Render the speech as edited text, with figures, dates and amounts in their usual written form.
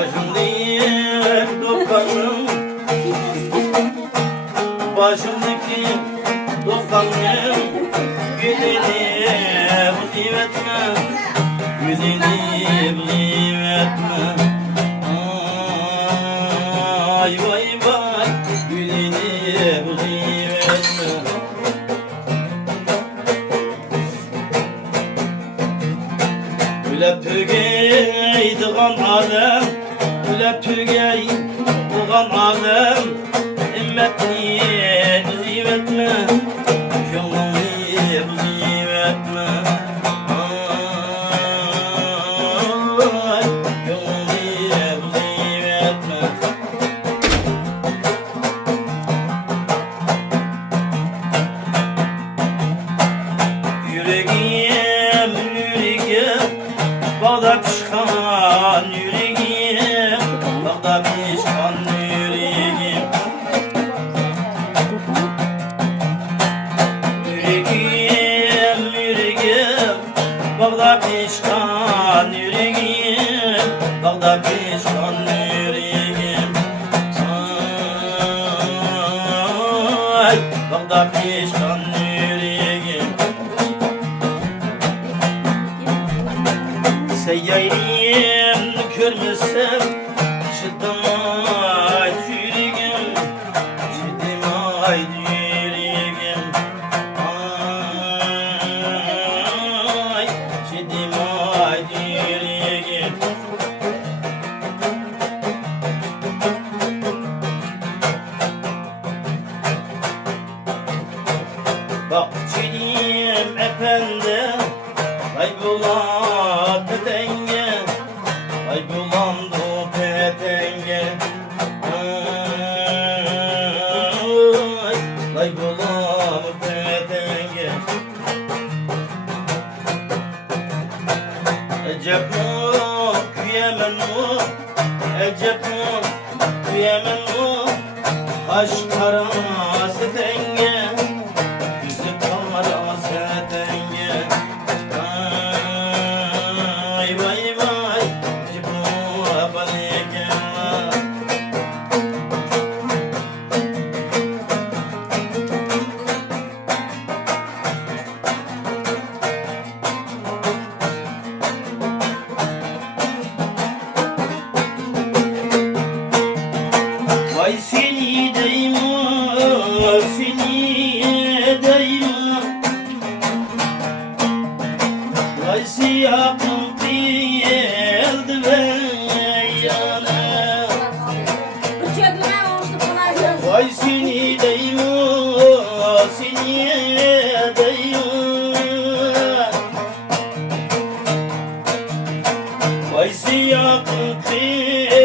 Başımdaki dokanım, başımdaki dokanım, güleni buzim etme, güleni buzim etme. Ay vay vay, güleni buzim etme. Ülep tügey dıgan alem, ülep tügey dıgan alem, ümmetni buzim etme, yolunu buzim etme. Ay, yolunu buzim etme. Yüreğim, yüreğim, bağda pişkan yüreğim, bağda pişkan yüreğim. Yüreğim, yüreğim, bağda pişkan yüreğim, bağda pişkan yüreğim. Ay, bağda pişkan yüreğim. Seyyayim körmüsem, çıdım ay yüreğim, çıdım ay yüreğim. Ay, çıdım ay yüreğim. Bak çıdım efendim, ay bulan petenge, ay bulan do petenge. Ay bulan petenge. Ecep mu, Yemen mu, Ecep mu, Yemen mu, kaş karası tenge, yüzü karası tenge. Ay vay vay, cipu abalekema. Vay seni deyim, seni deyim. Vay siyahım değildi ve yana. Vay seni deyim, seni deyim. Vay siyahım değildi